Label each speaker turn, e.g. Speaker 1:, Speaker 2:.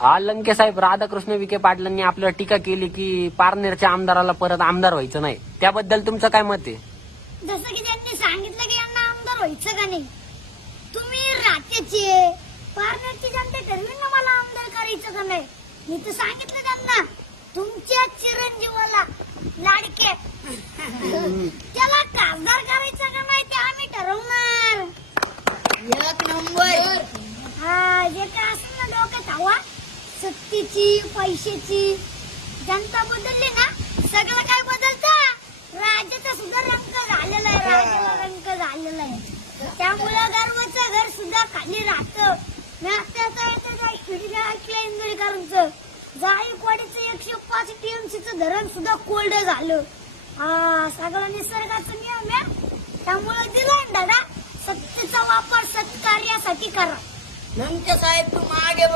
Speaker 1: हा लंके साहेब राधाकृष्ण विखे पाटलांनी आपल्यावर टीका केली की पारनेरच्या आमदाराला परत आमदार व्हायचं नाही. त्याबद्दल तुमचं काय मत आहे?
Speaker 2: जसं की त्यांनी सांगितलं की यांना आमदार व्हायचं का नाही? तुम्ही रात्याचे पारनेरची जनता ठरवी ना मला आमदार करायचं का नाही? मी तर सांगितलं त्यांना तुमच्या चिरंजीवाला लाडके. त्याला खासदार करायचं का नाही ते आम्ही ठरवणार.
Speaker 3: एक नंबर.
Speaker 2: हा जे काय असेल ना डोक्यात हवा सत्तेची पैशाची. जनता बदलली ना सगळं काय बदलतं? राजाचा सुद्धा रंग झालेला आहे राजाला रंग झालेला आहे. त्यामुळे गर्वाचं घर सुद्धा खाली राहतं. मी ऐकलं इंदोरीकरांचं एकशे पाच टीएमसीचं धरण सुद्धा कोल्ड झालं. सगळं निसर्गाचं नियम आहे. त्यामुळे दिलाय दादा सत्तेचा वापर सत्कार्यासाठी करा.
Speaker 3: नंतर साहेब तू मागे